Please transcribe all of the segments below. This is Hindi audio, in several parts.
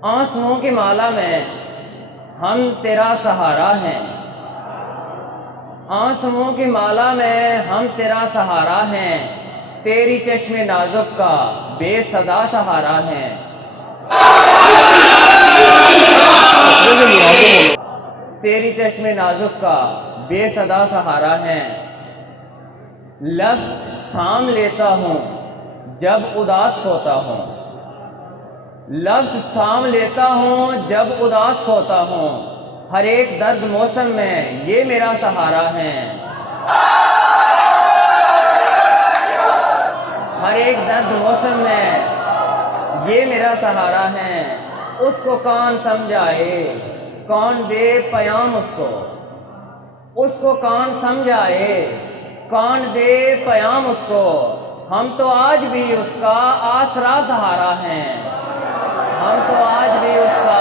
आंसुओं की माला में हम तेरा सहारा हैं, आंसुओं की माला में हम तेरा सहारा हैं, तेरी चश्मे नाजुक का बेसदा सहारा हैं। तेरी चश्मे नाजुक का बेसदा सहारा हैं। लफ्ज़ थाम लेता हूँ जब उदास होता हूँ, लफ्ज़ थाम लेता हूँ जब उदास होता हूँ, हर एक दर्द मौसम में ये मेरा सहारा है। हर एक दर्द मौसम में ये मेरा सहारा है। उसको कौन समझाए, कौन दे पयाम उसको, उसको कौन समझाए, कौन दे पयाम उसको। हम तो आज भी उसका आसरा सहारा हैं, हम तो आज भी उसका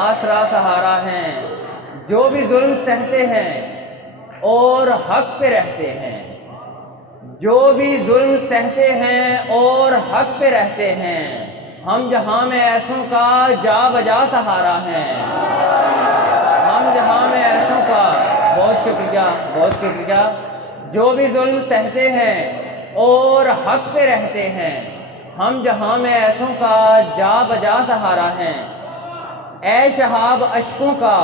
आसरा सहारा हैं। जो भी जुल्म सहते हैं और हक पे रहते हैं, जो भी जुल्म सहते हैं और हक पे रहते हैं, हम जहां में ऐसों का जा बजा सहारा हैं। हम जहां में ऐसों का, बहुत शुक्रिया, बहुत शुक्रिया। जो भी जुल्म सहते हैं और हक पे रहते हैं, हम जहां में ऐसों का जा बजा सहारा हैं। ऐ शहाब अश्कों का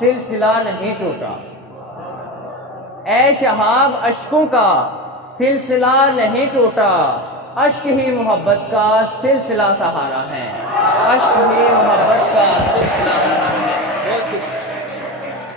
सिलसिला नहीं टूटा, ऐ शहाब अश्कों का सिलसिला नहीं टूटा, अश्क ही मोहब्बत का सिलसिला सहारा है, अश्क ही मोहब्बत का सिलसिला।